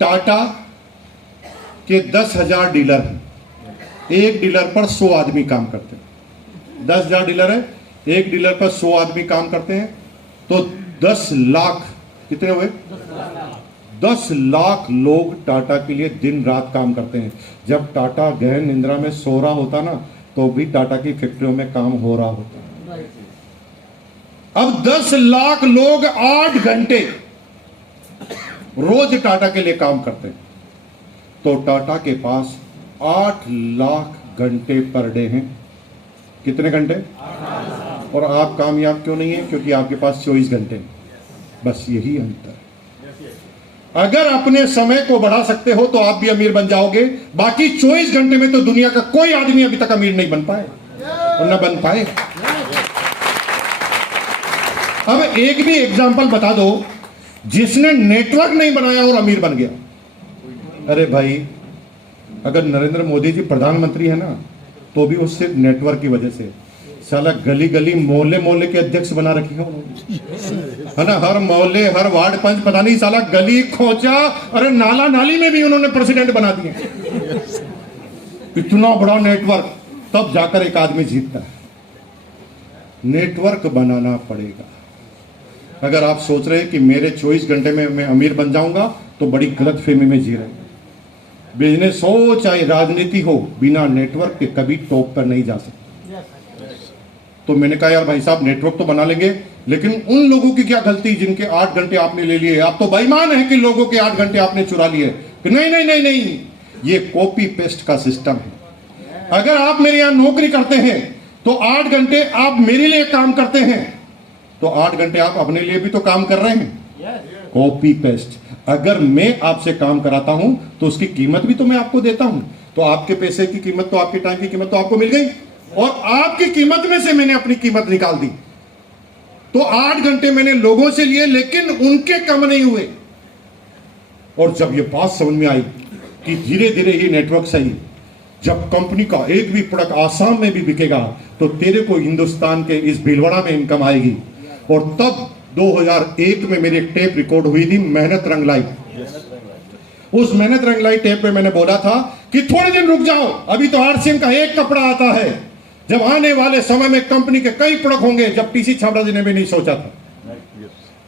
टाटा के 10,000 डीलर हैं, एक डीलर पर 100 आदमी काम करते हैं। 10,000 डीलर है, एक डीलर पर 100 आदमी काम करते हैं, तो 10 लाख कितने हुए? 10 लाख लोग टाटा के लिए दिन रात काम करते हैं। जब टाटा गहन निंद्रा में सो रहा होता ना, तो भी टाटा की फैक्ट्रियों में काम हो रहा होता। अब 10 लाख लोग 8 घंटे रोज टाटा के लिए काम करते हैं, तो टाटा के पास 8 लाख घंटे पर डे हैं। कितने घंटे? और आप कामयाब क्यों नहीं है? क्योंकि आपके पास 24 घंटे हैं। बस यही अंतर है। अगर अपने समय को बढ़ा सकते हो तो आप भी अमीर बन जाओगे। बाकी 24 घंटे में तो दुनिया का कोई आदमी अभी तक अमीर नहीं बन पाए और न बन पाए। अब एक भी एग्जांपल बता दो जिसने नेटवर्क नहीं बनाया और अमीर बन गया। अरे भाई, अगर नरेंद्र मोदी जी प्रधानमंत्री है ना, तो भी उससे नेटवर्क की वजह से। साला गली गली मोहल्ले मोहल्ले के अध्यक्ष बना रखे हैं उन्होंने, है ना। हर मोहल्ले, हर वार्ड पंच, पता नहीं साला गली खोचा, अरे नाला नाली में भी उन्होंने प्रेसिडेंट बना दिए। इतना बड़ा नेटवर्क, तब जाकर एक आदमी जीतता है। नेटवर्क बनाना पड़ेगा। अगर आप सोच रहे हैं कि मेरे 24 घंटे में मैं अमीर बन जाऊंगा, तो बड़ी गलत फहमी में जी रहे हैं। बिजनेस हो चाहे राजनीति हो, बिना नेटवर्क के कभी टॉप पर नहीं जा सकते। तो मैंने कहा यार भाई साहब, नेटवर्क तो बना लेंगे, लेकिन उन लोगों की क्या गलती जिनके 8 घंटे आपने ले लिए? आप तो बेईमान है कि लोगों के 8 घंटे आपने चुरा लिए। नहीं नहीं नहीं नहीं, ये कॉपी पेस्ट का सिस्टम है। अगर आप मेरे यहां नौकरी करते हैं तो 8 घंटे आप मेरे लिए काम करते हैं, तो 8 घंटे आप अपने लिए भी तो काम कर रहे हैं। Copy paste. अगर मैं आपसे काम कराता हूं तो उसकी कीमत भी तो मैं आपको देता हूं, तो आपके पैसे की कीमत, तो आपके टाइम की कीमत तो आपको मिल गई, और आपकी कीमत में से मैंने अपनी कीमत निकाल दी। तो 8 घंटे मैंने लोगों से लिए, लेकिन उनके कम नहीं हुए। और जब ये बात समझ में आई कि धीरे धीरे ये नेटवर्क सही, जब कंपनी का एक भी प्रोडक्ट आसाम में भी बिकेगा, तो तेरे को हिंदुस्तान के इस भीलवाड़ा में इनकम आएगी। और तब 2001 में मेरी एक टेप रिकॉर्ड हुई थी, मेहनत रंग लाई। उस मेहनत रंग लाई टेप पे मैंने बोला था कि थोड़े दिन रुक जाओ, अभी तो आरसीएम का एक कपड़ा आता है। जब आने वाले समय में कंपनी के कई प्रोडक्ट होंगे, जब टीसी छाबड़ा जी ने भी नहीं सोचा था,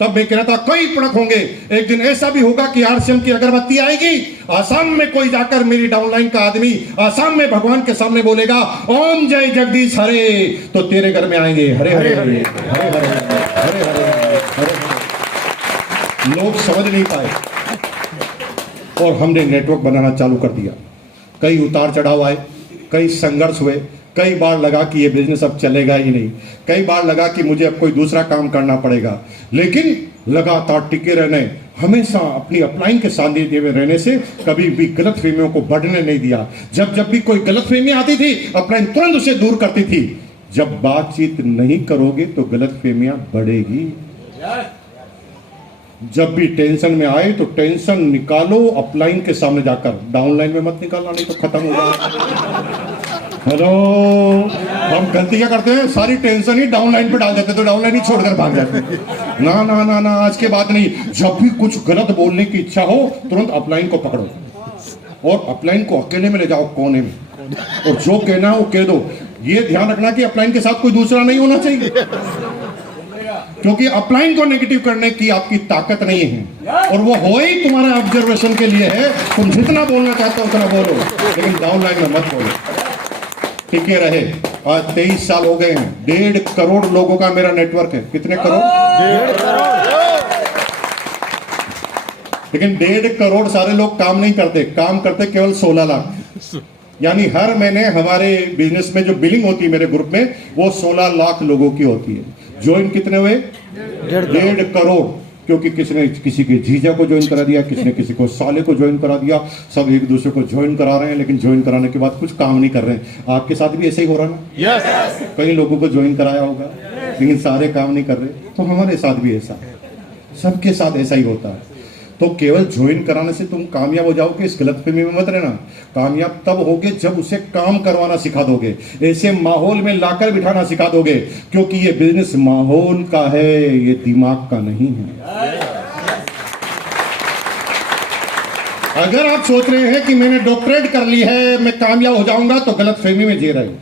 तब मैं कह रहा था कई प्रोडक्ट होंगे। एक दिन ऐसा भी होगा कि आरसीएम की अगरबत्ती आएगी, आसाम में कोई जाकर, मेरी डाउनलाइन का आदमी आसाम में भगवान के सामने बोलेगा ओम जय जगदीश हरे, तो तेरे घर में आएंगे हरे हरे हरे हरे हरे हरे हरे हरे। लोग समझ नहीं पाए और हमने नेटवर्क बनाना चालू कर दिया। कई उतार चढ़ाव आए, कई संघर्ष हुए, कई बार लगा कि ये बिजनेस अब चलेगा ही नहीं, कई बार लगा कि मुझे अब कोई दूसरा काम करना पड़ेगा, लेकिन लगातार टिके रहने, हमेशा अपनी अपलाइन के सानिध्य में रहने से कभी भी गलत फहमियों को बढ़ने नहीं दिया। जब जब भी कोई गलत फहमी आती थी, अपलाइन तुरंत उसे दूर करती थी। जब बातचीत नहीं करोगे तो गलत फहमियां बढ़ेगी। जब भी टेंशन में आए तो टेंशन निकालो अपलाइन के सामने जाकर, डाउनलाइन में मत निकालना, नहीं तो खत्म हो जाएगा। हेलो, हम गलती क्या करते हैं, सारी टेंशन ही डाउनलाइन पे डाल देते, तो डाउनलाइन ही छोड़कर भाग जाते हैं। ना ना ना ना, आज के बाद नहीं। जब भी कुछ गलत बोलने की इच्छा हो, तुरंत अपलाइन को पकड़ो और अपलाइन को अकेले में ले जाओ कोने में, और जो कहना है वो कह दो। ये ध्यान रखना कि अपलाइन के साथ कोई दूसरा नहीं होना चाहिए, क्योंकि अपलाइन को नेगेटिव करने की आपकी ताकत नहीं है, और वो हो ही तुम्हारे ऑब्जर्वेशन के लिए है। तुम जितना बोलना चाहते हो उतना बोलो, लेकिन डाउनलाइन में मत बोलो। टिके रहे। आज 23 साल हो गए हैं, 1.5 करोड़ लोगों का मेरा नेटवर्क है। कितने करोड़? 1.5 करोड़। लेकिन 1.5 करोड़ सारे लोग काम नहीं करते, काम करते केवल 16 लाख। यानी हर महीने हमारे बिजनेस में जो बिलिंग होती है मेरे ग्रुप में, वो 16 लाख लोगों की होती है। ज्वाइन कितने हुए? 1.5 करोड़। क्योंकि किसी ने किसी के जीजा को ज्वाइन करा दिया, किसी ने किसी को साले को ज्वाइन करा दिया, सब एक दूसरे को ज्वाइन करा रहे हैं, लेकिन ज्वाइन कराने के बाद कुछ काम नहीं कर रहे हैं। आपके साथ भी ऐसे ही हो रहा है ना? yes. कई लोगों को ज्वाइन कराया होगा, लेकिन सारे काम नहीं कर रहे। तो हमारे साथ भी ऐसा है, सबके साथ ऐसा ही होता है। तो केवल ज्वाइन कराने से तुम कामयाब हो जाओगे, इस गलतफहमी में मत रहना। कामयाब तब होगे जब उसे काम करवाना सिखा दोगे, ऐसे माहौल में लाकर बिठाना सिखा दोगे, क्योंकि ये बिजनेस माहौल का है, ये दिमाग का नहीं है। अगर आप सोच रहे हैं कि मैंने डॉक्टरेट कर ली है, मैं कामयाब हो जाऊंगा, तो गलत फहमी में जी रहे हैं।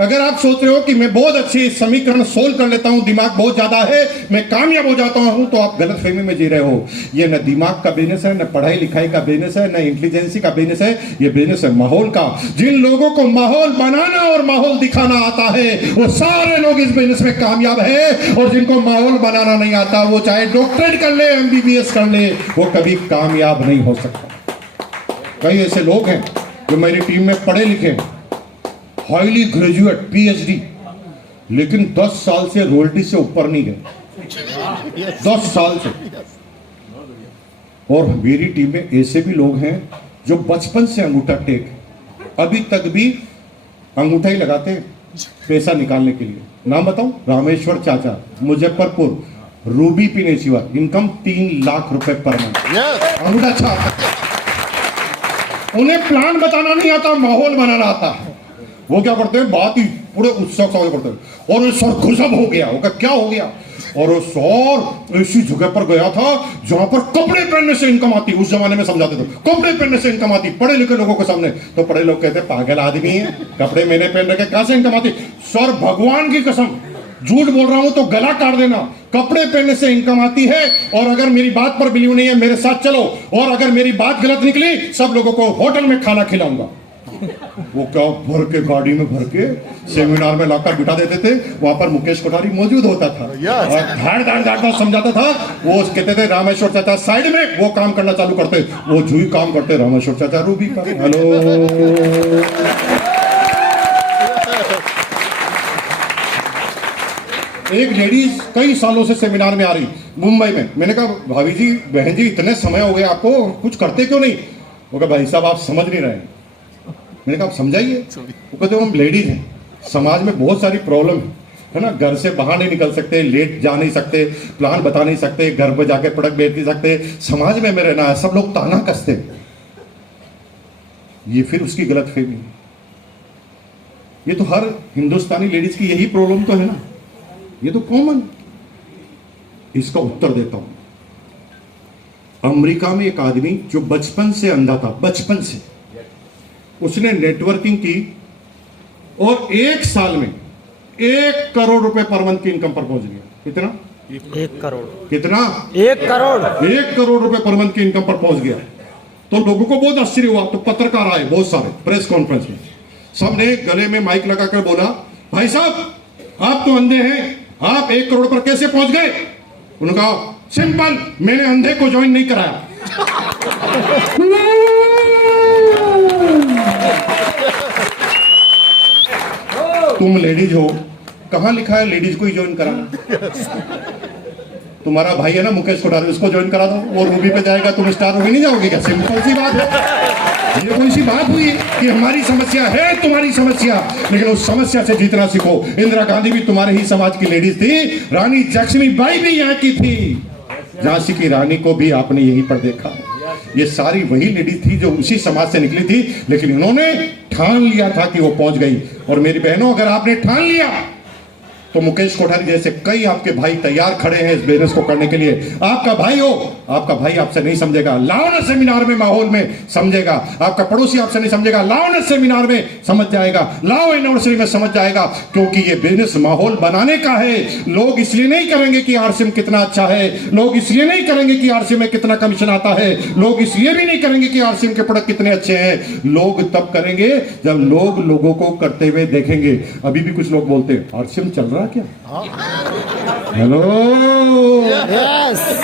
अगर आप सोच रहे हो कि मैं बहुत अच्छी समीकरण सोल्व कर लेता हूं, दिमाग बहुत ज्यादा है, मैं कामयाब हो जाता हूं, तो आप गलत फहमी में जी रहे हो। ये न दिमाग का बिजनेस है, न पढ़ाई लिखाई का बिजनेस है, न इंटेलिजेंसी का बिजनेस है, ये बिजनेस है माहौल का। जिन लोगों को माहौल बनाना और माहौल दिखाना आता है, वो सारे लोग इस बिजनेस में कामयाब है। और जिनको माहौल बनाना नहीं आता, वो चाहे डॉक्टरेट कर ले, MBBS कर ले, वो कभी कामयाब नहीं हो सकता। कई ऐसे लोग हैं जो मेरी टीम में पढ़े लिखे, हाईली ग्रेजुएट, PhD, लेकिन 10 साल से रॉयल्टी से ऊपर नहीं गए, 10 साल से। और मेरी टीम में ऐसे भी लोग हैं जो बचपन से अंगूठा टेक, अभी तक भी अंगूठा ही लगाते हैं पैसा निकालने के लिए। नाम बताऊं? रामेश्वर चाचा, मुजफ्फरपुर, रूबी पिनेशिवा, इनकम 3 लाख रुपए पर मंथ, अंगूठा छाप। उन्हें प्लान बताना नहीं आता, माहौल बनाना आता है। वो क्या करते हैं, बात ही पूरे उत्साह से करते हैं। और सर खुशब हो गया, वो क्या हो गया? और वो सर ऐसी जगह पर गया था जहां पर कपड़े पहनने से इनकम आती। उस जमाने में समझाते थे कपड़े पहनने से इनकम आती, पढ़े लिखे लोगों के सामने। तो पढ़े लोग कहते पागल आदमी है, कपड़े मैंने पहन रखे, कहां से इनकम आती? सर भगवान की कसम, झूठ बोल रहा हूं तो गला काट देना, कपड़े पहनने से इनकम आती है। और अगर मेरी बात पर बिलीव नहीं है, मेरे साथ चलो, और अगर मेरी बात गलत निकली, सब लोगों को होटल में खाना खिलाऊंगा। वो क्या भर के गाड़ी में भर के सेमिनार में लाकर बिठा देते थे। वहां पर मुकेश कोठारी मौजूद होता था और धाड़ धाड़ धाड़ समझाता था। वो कहते थे रामेश्वर चाचा साइड में, वो काम करना चालू करते, वो जूही काम करते, रामेश्वर चाचा रूबी का। हेलो, एक लेडीज कई सालों से सेमिनार में आ रही मुंबई में। मैंने कहा भाभी जी, बहन जी, इतने समय हो गए आपको, कुछ करते क्यों नहीं? वो कहा भाई साहब आप समझ नहीं रहे। मैंने कहा आप समझाइए। वो कहते हम लेडीज हैं, समाज में बहुत सारी प्रॉब्लम है ना, घर से बाहर नहीं निकल सकते, लेट जा नहीं सकते, प्लान बता नहीं सकते, घर पे जाके पड़क बैठ नहीं सकते, समाज में रहना है, सब लोग ताना कसते। ये फिर उसकी गलत फहमी। ये तो हर हिंदुस्तानी लेडीज की यही प्रॉब्लम तो है ना, ये तो कॉमन। इसका उत्तर देता हूं। अमेरिका में एक आदमी जो बचपन से अंधा था, बचपन से, उसने नेटवर्किंग की और 1 साल में 1 करोड़ रुपए पर मंथ की इनकम पर पहुंच गया। कितना? 1 करोड़। कितना? 1 करोड़। 1 करोड़ रुपए पर मंथ की इनकम पर पहुंच गया। तो लोगों को बहुत आश्चर्य हुआ। तो पत्रकार आए बहुत सारे, प्रेस कॉन्फ्रेंस में सबने गले में माइक लगाकर बोला, भाई साहब आप तो अंधे हैं, आप 1 करोड़ पर कैसे पहुंच गए? उन्होंने कहा सिंपल, मैंने अंधे को ज्वाइन नहीं कराया। तुम लेडीज हो, कहां लिखा है लेडीज को ही ज्वाइन कराना? तुम्हारा भाई है ना मुकेश कोठारी, उसको ज्वाइन करा दो, वो रूबी पे जाएगा, तुम स्टार रूबी नहीं जाओगे क्या? सिंपल सी बात है। ये कोई सी बात हुई कि हमारी समस्या है तुम्हारी समस्या, लेकिन उस समस्या से जीतना सीखो। इंदिरा गांधी भी तुम्हारे ही समाज की लेडीज थी, रानी लक्ष्मीबाई भी यहाँ की थी, झांसी की रानी को भी आपने यहीं पर देखा। ये सारी वही लेडीज थी जो उसी समाज से निकली थी, लेकिन उन्होंने ठान लिया था कि वो पहुंच गई। और मेरी बहनों, अगर आपने ठान लिया तो मुकेश कोठारी जैसे कई आपके भाई तैयार खड़े हैं इस बिजनेस को करने के लिए। आपका भाई हो, आपका भाई आपसे नहीं समझेगा, लाओ ना सेमिनार में, माहौल में समझेगा। आपका पड़ोसी आपसे नहीं समझेगा, लाओ ना सेमिनार में समझ जाएगा, लाओ यूनिवर्सिटी में समझ जाएगा। क्योंकि ये बिजनेस माहौल बनाने का है। लोग इसलिए नहीं करेंगे कि आरसीएम कितना अच्छा है, लोग इसलिए नहीं करेंगे कि आरसीएम में कितना कमीशन आता है, लोग इसलिए भी नहीं करेंगे कि आरसीएम के प्रोडक्ट कितने अच्छे हैं। लोग तब करेंगे जब लोग लोगों को करते हुए देखेंगे। अभी भी कुछ लोग बोलते हैं आरसीएम चल रहा क्या? हेलो,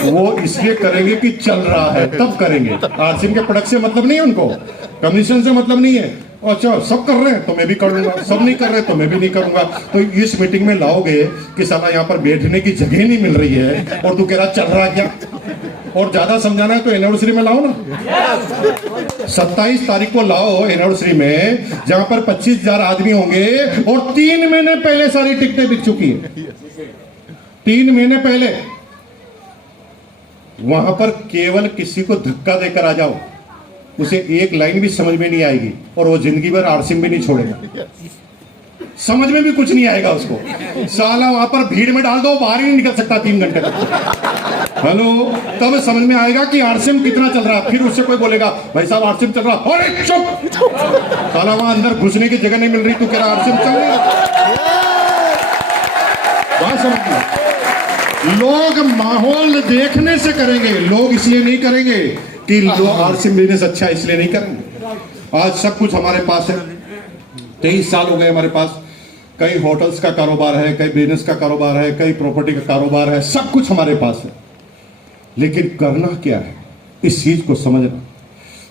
वो इसलिए करेंगे कि चल रहा है, तब करेंगे। आरसीएम के प्रोडक्ट से मतलब नहीं है उनको, कमीशन से मतलब नहीं है। अच्छा सब कर रहे हैं तो मैं भी कर लूंगा, सब नहीं कर रहे तो मैं भी नहीं करूंगा। तो इस मीटिंग में लाओगे कि साला यहाँ पर बैठने की जगह नहीं मिल रही है और तू कह रहा चल रहा क्या? और ज्यादा समझाना है तो एनिवर्सरी में लाओ ना, 27 तारीख को लाओ एनिवर्सरी में, जहां पर 25,000 आदमी होंगे और 3 महीने पहले सारी टिकटें बिक चुकी है। 3 महीने पहले वहां पर केवल किसी को धक्का देकर आ जाओ, उसे एक लाइन भी समझ में नहीं आएगी और वो जिंदगी भर आरसीएम भी नहीं छोड़ेगा, समझ में भी कुछ नहीं आएगा उसको। साला वहां पर भीड़ में डाल दो, बाहर ही नहीं निकल सकता 3 घंटे तक। हेलो, तब समझ में आएगा कि आरसीएम कितना चल रहा है। फिर उससे कोई बोलेगा भाई साहब आरसीएम चल रहा, अरे चुप साला, वहां अंदर घुसने की जगह नहीं मिल रही, तू कह रहा आरसीएम चल रहा है। बात समझिए, लोग माहौल देखने से करेंगे, लोग इसलिए नहीं करेंगे कि लोग आरसीएम बिजनेस अच्छा है इसलिए नहीं करेंगे। आज सब कुछ हमारे पास है, 23 साल हो गए हमारे पास, कई होटल्स का कारोबार है, कई बिजनेस का कारोबार है, कई प्रॉपर्टी का कारोबार है, सब कुछ हमारे पास है। लेकिन करना क्या है, इस चीज को समझना,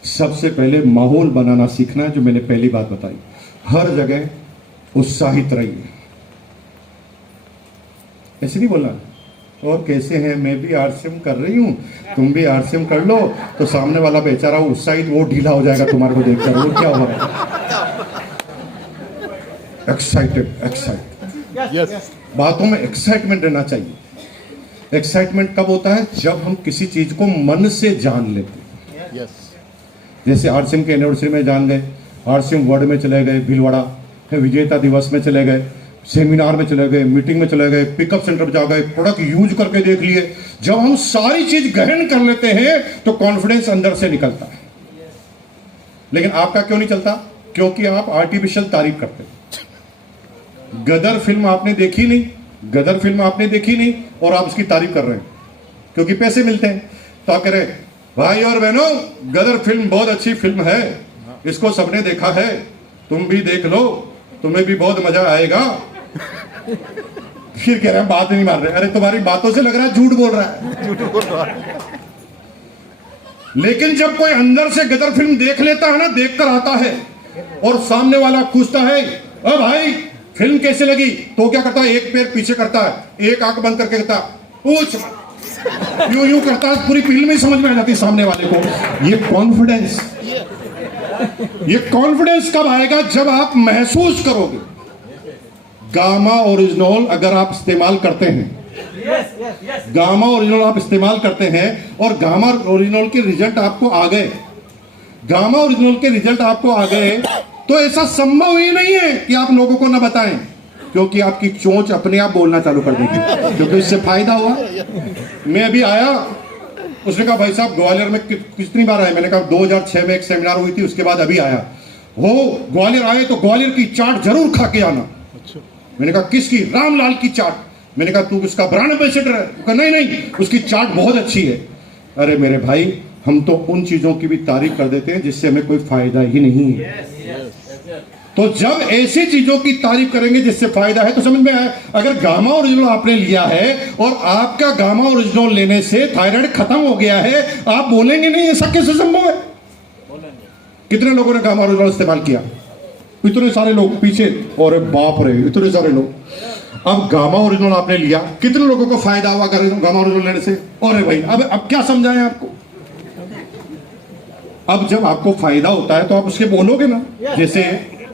सबसे पहले माहौल बनाना सीखना है। जो मैंने पहली बात बताई, हर जगह उत्साहित रहिए। ऐसे नहीं बोलना और कैसे हैं, मैं भी आरसीएम कर रही हूं, तुम भी आरसीएम कर लो, तो सामने वाला बेचारा उत्साहित वो ढीला हो जाएगा तुम्हारे को देखकर। वो क्या हो रहा है, एक्साइटेड, बातों में एक्साइटमेंट रहना चाहिए। एक्साइटमेंट कब होता है, जब हम किसी चीज को मन से जान लेते हैं। जैसे आरसीएम के एनिवर्सरी में जान गए, आरसीएम वर्ल्ड में चले गए, भीलवाड़ा, फिर विजेता दिवस में चले गए, सेमिनार में चले गए, मीटिंग में चले गए, पिकअप सेंटर पर जा गए, प्रोडक्ट यूज करके देख लिए। जब हम सारी चीज गहन कर लेते हैं तो कॉन्फिडेंस अंदर से निकलता है। लेकिन आपका क्यों नहीं चलता? क्योंकि आप आर्टिफिशियल तारीफ करते हैं। गदर फिल्म आपने देखी नहीं, गदर फिल्म आपने देखी नहीं और आप उसकी तारीफ कर रहे हैं क्योंकि पैसे मिलते हैं। तो आप कह रहे भाई और बहनों, गदर फिल्म बहुत अच्छी फिल्म है, इसको सबने देखा है, तुम भी देख लो, तुम्हें भी बहुत मजा आएगा। फिर कह रहे हैं बात नहीं मार रहे, अरे तुम्हारी बातों से लग रहा है झूठ बोल रहा है। लेकिन जब कोई अंदर से गदर फिल्म देख लेता है ना, देख कर आता है और सामने वाला पूछता है ओ भाई फिल्म कैसे लगी, तो क्या करता है, एक पैर पीछे करता है, एक आंख बंद करके कहता पूछ, यूं करता है, पूरी फिल्म ही समझ में आ जाती है सामने वाले को। ये कॉन्फिडेंस कब आएगा, जब आप महसूस करोगे। गामा ओरिजिनल अगर आप इस्तेमाल करते हैं, गामा ओरिजिनल आप इस्तेमाल करते हैं और गामा ओरिजिनल के रिजल्ट आपको आ गए, गामा ओरिजिनल के रिजल्ट आपको आ गए, तो ऐसा संभव ही नहीं है कि आप लोगों को ना बताएं, क्योंकि आपकी चोंच अपने आप बोलना चालू कर देगी, क्योंकि इससे फायदा हुआ। मैं अभी आया, उसने कहा भाई साहब ग्वालियर में कितनी बार आए, मैंने कहा 2006 में एक सेमिनार हुई थी, उसके बाद अभी आया। वो ग्वालियर आए तो ग्वालियर की चाट जरूर खा के आना। मैंने कहा किसकी? रामलाल की चाट। मैंने कहा तू उसका ब्रांड एम्बेसडर है? कहा नहीं, उसकी चाट बहुत अच्छी है। अरे मेरे भाई, हम तो उन चीजों की भी तारीफ कर देते हैं जिससे हमें कोई फायदा ही नहीं है। तो जब ऐसी चीजों की तारीफ करेंगे जिससे फायदा है तो समझ में आया। अगर गामा ओरिजिनल आपने लिया है और आपका गामा ओरिजिनल लेने से थायराइड खत्म हो गया है, आप बोलेंगे नहीं ऐसा कैसे संभव है? कितने लोगों ने गामा ओरिजिनल इस्तेमाल किया? इतने सारे लोग पीछे, और बाप रे इतने सारे लोग। अब गामा ओरिजिनल आपने लिया, कितने लोगों को फायदा हुआ गामा ओरिजिनल लेने से? अरे भाई, अब क्या समझाएं आपको? अब जब आपको फायदा होता है तो आप उसके बोलोगे ना। जैसे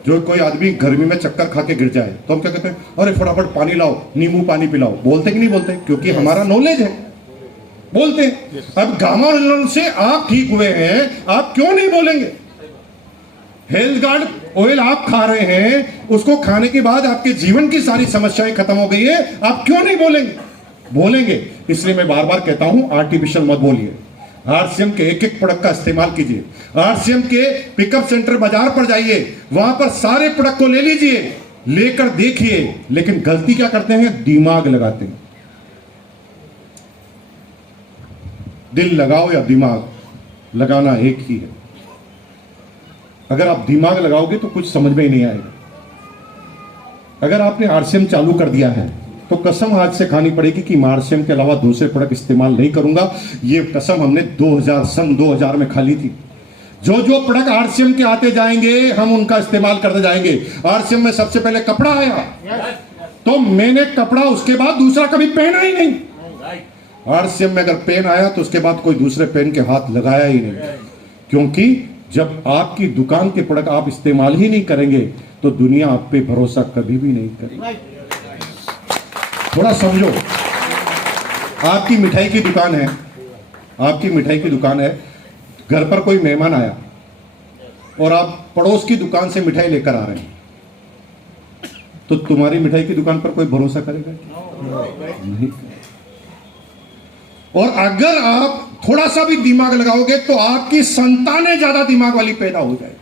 जो कोई आदमी गर्मी में चक्कर खा के गिर जाए तो हम क्या कहते हैं, अरे फटाफट पानी लाओ, नींबू पानी पिलाओ। बोलते कि नहीं बोलते? क्योंकि हमारा नॉलेज है, बोलते हैं। अब गामा ओरिजिनल से आप ठीक हुए हैं, आप क्यों नहीं बोलेंगे? हेल्थ गार्ड ऑयल आप खा रहे हैं, उसको खाने के बाद आपके जीवन की सारी समस्याएं खत्म हो गई है, आप क्यों नहीं बोलेंगे? बोलेंगे। इसलिए मैं बार बार कहता हूं, आर्टिफिशियल मत बोलिए। आरसीएम के एक एक प्रोडक्ट का इस्तेमाल कीजिए। आरसीएम के पिकअप सेंटर बाजार पर जाइए, वहां पर सारे प्रोडक्ट को ले लीजिए, लेकर देखिए। लेकिन गलती क्या करते हैं? दिमाग लगाते हैं। दिल लगाओ या दिमाग लगाना एक ही है। अगर आप दिमाग लगाओगे तो कुछ समझ में ही नहीं आएगा। अगर आपने आरसीएम चालू कर दिया है तो कसम आज से खानी पड़ेगी कि मैं आरसीएम के अलावा दूसरे प्रोडक्ट इस्तेमाल नहीं करूंगा। ये कसम हमने सन 2000 में खा ली थी। जो जो प्रोडक्ट आरसीएम के आते जाएंगे हम उनका इस्तेमाल करते जाएंगे। आरसीएम में सबसे पहले कपड़ा आया तो मैंने कपड़ा, उसके बाद दूसरा कभी पहना ही नहीं। आरसीएम में अगर पेन आया तो उसके बाद कोई दूसरे पेन के हाथ लगाया ही नहीं, क्योंकि जब आपकी दुकान के प्रोडक्ट आप इस्तेमाल ही नहीं करेंगे तो दुनिया आप पे भरोसा कभी भी नहीं करेगी। थोड़ा समझो, आपकी मिठाई की दुकान है, आपकी मिठाई की दुकान है, घर पर कोई मेहमान आया और आप पड़ोस की दुकान से मिठाई लेकर आ रहे हैं, तो तुम्हारी मिठाई की दुकान पर कोई भरोसा करेगा? नहीं। और अगर आप थोड़ा सा भी दिमाग लगाओगे तो आपकी संतानें ज्यादा दिमाग वाली पैदा हो जाएगी।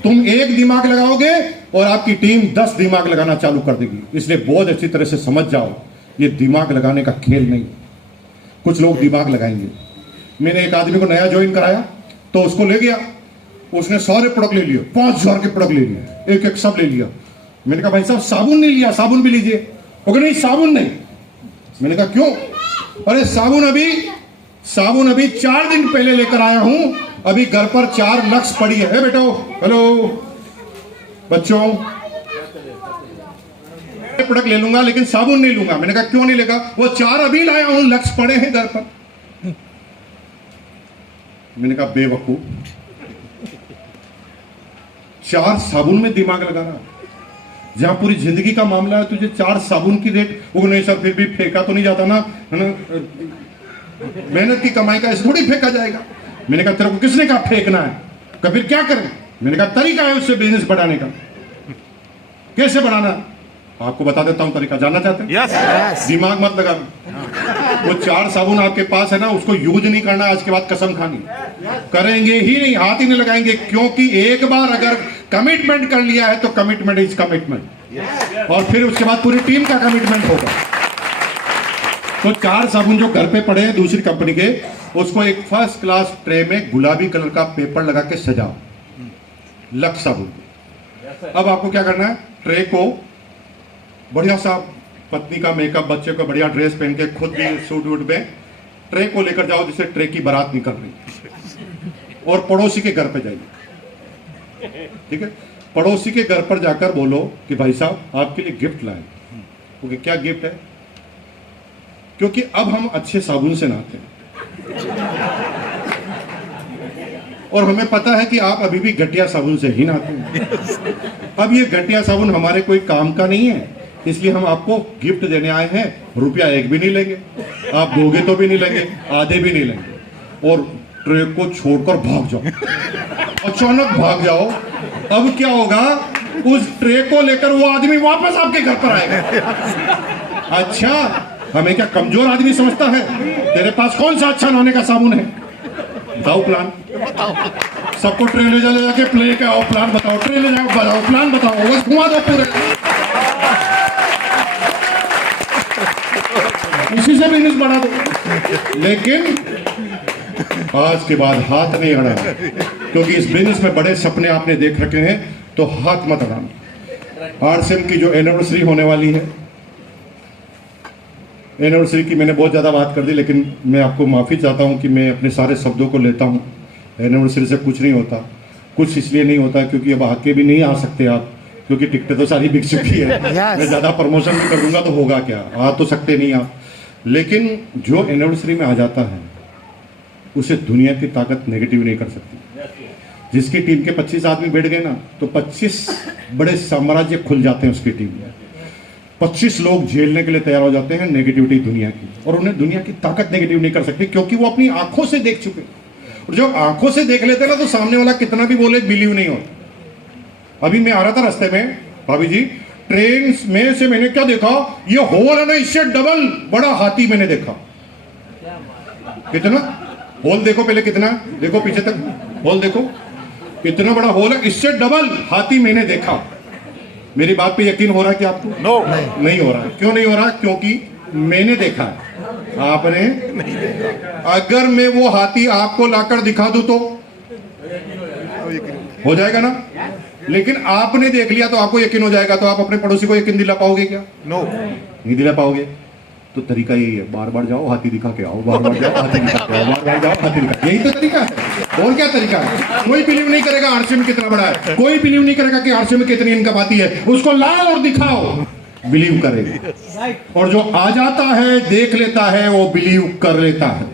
तुम एक दिमाग लगाओगे और आपकी टीम 10 दिमाग लगाना चालू कर देगी। इसलिए बहुत अच्छी तरह से समझ जाओ, ये दिमाग लगाने का खेल नहीं। कुछ लोग दिमाग लगाएंगे। मैंने एक आदमी को नया ज्वाइन कराया तो उसको ले गया, उसने सारे प्रोडक्ट ले लिए, 5000 के प्रोडक्ट ले लिए, एक एक सब ले लिया। मैंने कहा भाई साहब साबुन नहीं लिया, साबुन भी लीजिए। वो कहा नहीं साबुन नहीं। मैंने कहा क्यों? अरे साबुन अभी 4 दिन पहले लेकर आया हूं, अभी घर पर 4 लक्स पड़ी है। बेटो हेलो बच्चों, प्रोडक्ट ले लूंगा लेकिन साबुन नहीं लूंगा। मैंने कहा क्यों नहीं लेगा? वो 4 अभी लाया हूं, लक्स पड़े हैं घर पर। मैंने कहा बेवकूफ, 4 साबुन में दिमाग लगाना, जहां पूरी जिंदगी का मामला है तुझे 4 साबुन की रेट। वो नहीं सर फिर भी फेंका तो नहीं जाता ना, मेहनत की कमाई का इस थोड़ी फेंका जाएगा। मैंने कहा तेरे को किसने कहा फेंकना है? कहा फिर क्या करें? मैंने कहा तरीका है उससे बिजनेस बढ़ाने का। कैसे बढ़ाना? आपको बता देता हूं तरीका। जानना चाहते हैं? Yes. दिमाग मत लगा। वो 4 साबुन आपके पास है ना, उसको यूज नहीं करना। आज के बाद कसम खानी, करेंगे ही नहीं, हाथ ही नहीं लगाएंगे। क्योंकि एक बार अगर कमिटमेंट कर लिया है तो कमिटमेंट इज कमिटमेंट, और फिर उसके बाद पूरी टीम का कमिटमेंट होगा। तो 4 साबुन जो घर पे पड़े हैं दूसरी कंपनी के, उसको एक फर्स्ट क्लास ट्रे में गुलाबी कलर का पेपर लगा के सजाओ, लक्स साबुन। अब आपको क्या करना है? ट्रे को बढ़िया सा पत्नी का मेकअप, बच्चे को बढ़िया ड्रेस पहन के, खुद भी सूट वूट में ट्रे को लेकर जाओ जिससे ट्रे की बारात निकल रही, और पड़ोसी के घर पे जाइए। ठीक है? पड़ोसी के घर पर जाकर बोलो कि भाई साहब आपके लिए गिफ्ट लाए। ओके, क्या गिफ्ट है? क्योंकि अब हम अच्छे साबुन से नहाते हैं और हमें पता है कि आप अभी भी घटिया साबुन से ही नहाते हैं। अब ये घटिया साबुन हमारे कोई काम का नहीं है, इसलिए हम आपको गिफ्ट देने आए हैं। रुपया 1 भी नहीं लेंगे, आप दोगे तो भी नहीं लेंगे, आधे भी नहीं लेंगे। और ट्रे को छोड़कर भाग जाओ, अचानक भाग जाओ। अब क्या होगा? उस ट्रे को लेकर वो आदमी वापस आपके घर पर आएगा। अच्छा, हमें क्या कमजोर आदमी समझता है? तेरे पास कौन सा अच्छा नहाने का साबुन है? बताओ प्लान। सबको ट्रे ले जाके प्ले का आओ, प्लान बताओ। ट्रे ले जाओ, बताओ प्लान, बताओ, बस घुमा दो पूरे। इसी से बिजनेस बढ़ा दो। लेकिन आज के बाद हाथ नहीं अड़ाना, क्योंकि इस बिजनेस में बड़े सपने आपने देख रखे हैं, तो हाथ मत अड़ाना। आरसीएम की जो एनिवर्सरी होने वाली है, एनिवर्सरी की मैंने बहुत ज़्यादा बात कर दी, लेकिन मैं आपको माफ़ी चाहता हूं कि मैं अपने सारे शब्दों को लेता हूं। एनिवर्सरी से कुछ नहीं होता। कुछ इसलिए नहीं होता क्योंकि अब आके भी नहीं आ सकते आप, क्योंकि टिकटें तो सारी बिक चुकी है। मैं ज़्यादा प्रमोशन भी कर दूंगा तो होगा क्या, आ तो सकते नहीं आप। लेकिन जो एनिवर्सरी में आ जाता है उसे दुनिया की ताकत नेगेटिव नहीं कर सकती। जिसकी टीम के 25 आदमी बैठ गए ना, तो 25 बड़े साम्राज्य खुल जाते हैं उसकी टीम में। 25 लोग झेलने के लिए तैयार हो जाते हैं नेगेटिविटी दुनिया की, और उन्हें दुनिया की ताकत नेगेटिव नहीं कर सकती, क्योंकि वो अपनी आंखों से देख चुके। और जो आंखों से देख लेते ना, तो सामने वाला कितना भी बोले बिलीव नहीं होता। अभी मैं आ रहा था रास्ते में, भाभी जी, ट्रेन में से मैंने क्या देखा? ये होल है ना, इससे डबल बड़ा हाथी मैंने देखा। कितना होल देखो, पहले कितना देखो, पीछे तक होल देखो, कितना बड़ा होल है, इससे डबल हाथी मैंने देखा। मेरी बात पे यकीन हो रहा है कि आपको? नो नहीं हो रहा है। क्यों नहीं हो रहा? क्योंकि मैंने देखा है, आपने नहीं देखा। अगर मैं वो हाथी आपको लाकर दिखा दूं तो हो जाएगा ना, लेकिन आपने देख लिया तो आपको यकीन हो जाएगा। तो आप अपने पड़ोसी को यकीन दिला पाओगे क्या? नो नहीं दिला पाओगे। तो तरीका यही है, बार बार जाओ हाथी दिखा के आओ, बार बार जाओ हाथी दिखा के आओ, बार बार जाओ हाथी दिखा। यही तो तरीका है, और क्या तरीका है? कोई बिलीव नहीं करेगा आरसीएम कितना बड़ा है, कोई बिलीव नहीं करेगा कि आरसीएम में कितनी इनकम आती है। उसको लाओ और दिखाओ, बिलीव करेगा। और जो आ जाता है, देख लेता है, वो बिलीव कर लेता है।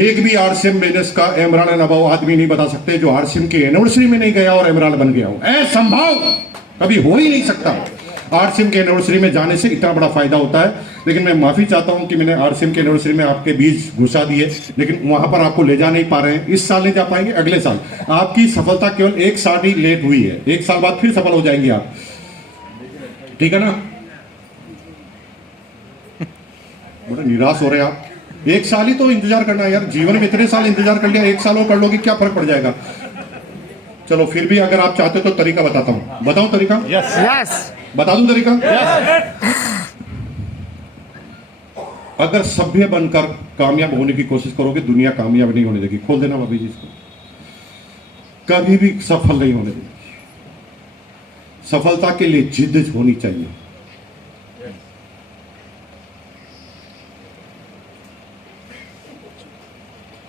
एक भी आरसीएम बिजनेस का इमरान नवाब आदमी नहीं बता सकते जो आरसीएम की एनिवर्सरी में नहीं गया और इमरान बन गया हो। असंभव, कभी हो ही नहीं सकता। आरसीएम के एनिवर्सरी में जाने से इतना बड़ा फायदा होता है। लेकिन मैं माफी चाहता हूं कि मैंने आरसीएम के एनिवर्सरी में आपके बीच घुसा दिए, लेकिन वहां पर आपको ले जा नहीं पा रहे हैं। इस साल नहीं जा पाएंगे, अगले साल। आपकी सफलता केवल 1 साल ही लेट हुई है, 1 साल बाद फिर सफल हो जाएंगे आप, ठीक है ना? बड़े निराश हो रहे हैं आप। 1 साल ही तो इंतजार करना है यार, जीवन में इतने साल इंतजार कर लिया, 1 साल और कर लोगे, क्या फर्क पड़ जाएगा। चलो फिर भी अगर आप चाहते हो तो तरीका बताता हूं। बताऊं तरीका? यस। बता दूं तरीका? अगर सभ्य बनकर कामयाब होने की कोशिश करोगे, दुनिया कामयाब नहीं होने देगी। खोल देना भाभी जी इसको। कभी भी सफल नहीं होने देगी। सफलता के लिए जिद्द होनी चाहिए।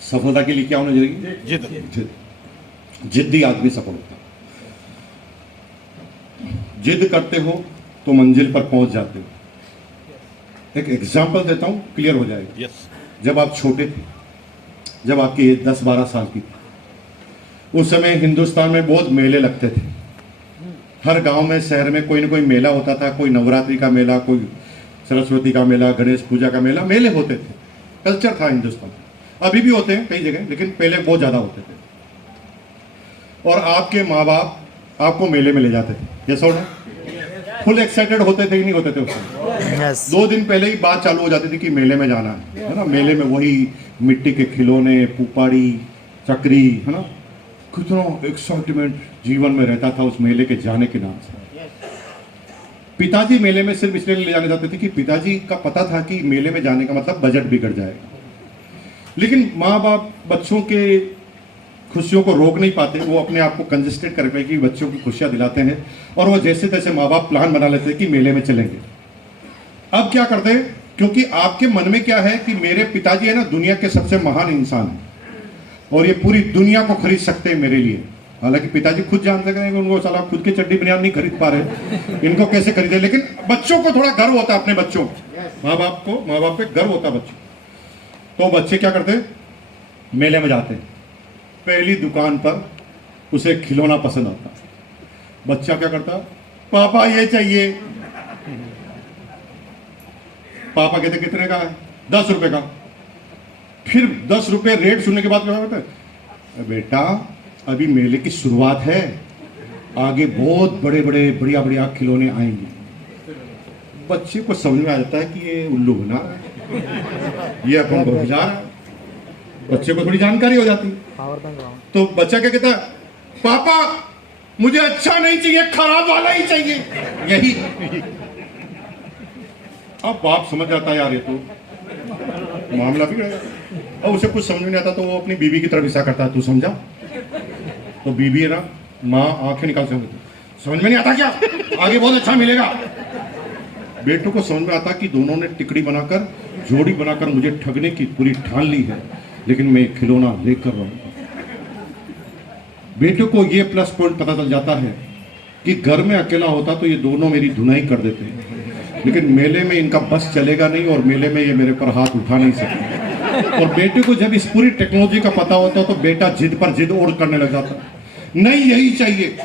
सफलता के लिए क्या होना चाहिए? जिद्द। जिद्दी आदमी सफल होता है। जिद करते हो तो मंजिल पर पहुंच जाते हो। एक एग्जाम्पल देता हूं, क्लियर हो जाएगा। जब आप छोटे थे, जब आपकी एज 10-12 साल की थी, उस समय हिंदुस्तान में बहुत मेले लगते थे। हर गांव में, शहर में कोई ना कोई मेला होता था। कोई नवरात्रि का मेला, कोई सरस्वती का मेला, गणेश पूजा का मेला, मेले होते थे। कल्चर था हिंदुस्तान। अभी भी होते हैं कई जगह, लेकिन पहले बहुत ज्यादा होते थे। और आपके माँ बाप आपको मेले में ले जाते थे। ये सुन, फुल एक्साइटेड होते थे कि नहीं होते थे उस समय? यस। 2 दिन पहले ही बात चालू हो जाती थी कि मेले में जाना है ना। मेले में वही मिट्टी के खिलौने, पुपाड़ी, चक्री, है ना। कितना एक्साइटमेंट जीवन में रहता था उस मेले के जाने के नाम से। पिताजी मेले में सिर्फ इसलिए ले जाने जाते थे कि पिताजी का पता था कि मेले में जाने का मतलब बजट बिगड़ जाएगा। लेकिन माँ बाप बच्चों के खुशियों को रोक नहीं पाते। वो अपने आप को कंजेस्टेड करके कि बच्चों की खुशियां दिलाते हैं, और वो जैसे तैसे माँ बाप प्लान बना लेते हैं कि मेले में चलेंगे। अब क्या करते हैं, क्योंकि आपके मन में क्या है कि मेरे पिताजी है ना दुनिया के सबसे महान इंसान है और ये पूरी दुनिया को खरीद सकते हैं मेरे लिए। हालांकि पिताजी खुद जानते हैं कि उनको साला खुद के चड्डी बनियान नहीं खरीद पा रहे, इनको कैसे खरीदे। लेकिन बच्चों को थोड़ा गर्व होता है अपने बच्चों, माँ बाप पे गर्व होता है बच्चों। तो बच्चे क्या करते हैं, मेले में जाते हैं। पहली दुकान पर उसे खिलौना पसंद आता। बच्चा क्या करता, पापा ये चाहिए। पापा कहते कितने का है? 10 रुपए का। फिर 10 रुपए रेट सुनने के बाद क्या कहता है, बेटा अभी मेले की शुरुआत है, आगे बहुत बड़े बड़े बढ़िया बढ़िया खिलौने आएंगे। बच्चे को समझ में आ जाता है कि ये उल्लू बना रहा है, ये अपन को खिला रहा है। बच्चे को थोड़ी जानकारी हो जाती है। तो बच्चा क्या कहता है, पापा मुझे अच्छा नहीं चाहिए, खराब वाला ही चाहिए। यही अब बाप समझ जाता है यार ये तो मामला बिगड़ गया। और उसे कुछ समझ में नहीं आता तो वो अपनी बीवी की तरफ इशारा करता है, तू समझा। तो बीवी है ना, माँ आंखें निकाल समझ में नहीं आता क्या, आगे बहुत अच्छा मिलेगा। बेटों को समझ में आता कि दोनों ने टिकड़ी बनाकर, जोड़ी बनाकर मुझे ठगने की पूरी ठान ली है, लेकिन मैं खिलौना लेकर रहूंगा। बेटों को ये प्लस पॉइंट पता चल जाता है कि घर में अकेला होता तो ये दोनों मेरी धुनाई कर देते हैं, लेकिन मेले में इनका बस चलेगा नहीं और मेले में ये मेरे पर हाथ उठा नहीं सकते। और बेटे को जब इस पूरी टेक्नोलॉजी का पता होता तो बेटा जिद पर जिद और करने लग जाता, नहीं यही चाहिए।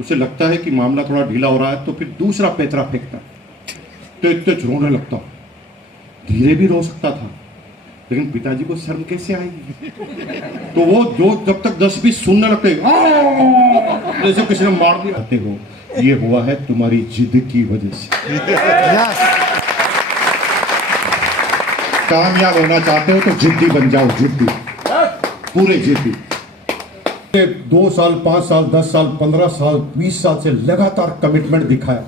उसे लगता है कि मामला थोड़ा ढीला हो रहा है तो फिर दूसरा पैतरा फेंकता, तो इतने रोने लगता। धीरे भी रो सकता था, लेकिन पिताजी को शर्म कैसे आएगी। तो वो जो जब तक 10-20 सुनने लगते, जैसे किसी ने मार दिया हो, ये हुआ है तुम्हारी जिद की वजह से। कामयाब होना चाहते हो तो जिद्दी बन जाओ, जिद्दी, पूरे जिद्दी। 2 साल, 5 साल, 10 साल, 15 साल, 20 साल से लगातार कमिटमेंट दिखाया।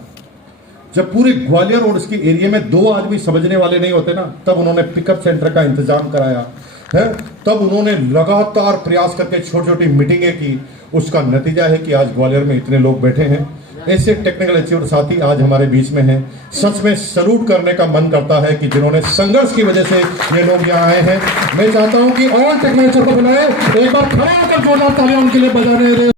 जब पूरे ग्वालियर और उसके एरिया में 2 आदमी समझने वाले नहीं होते ना, तब उन्होंने पिकअप सेंटर का इंतजाम कराया है। तब उन्होंने लगातार प्रयास करके छोटी छोटी मीटिंगें की। उसका नतीजा है कि आज ग्वालियर में इतने लोग बैठे हैं। ऐसे टेक्निकल अचीवर साथी आज हमारे बीच में हैं। सच में सलूट करने का मन करता है कि जिन्होंने संघर्ष की वजह से ये लोग यहाँ आए हैं। मैं चाहता हूँ कि और टेक्निकल अचीवर को बुलाएं, एक बार खड़ा होकर जोरदार तालियां उनके लिए बजाने।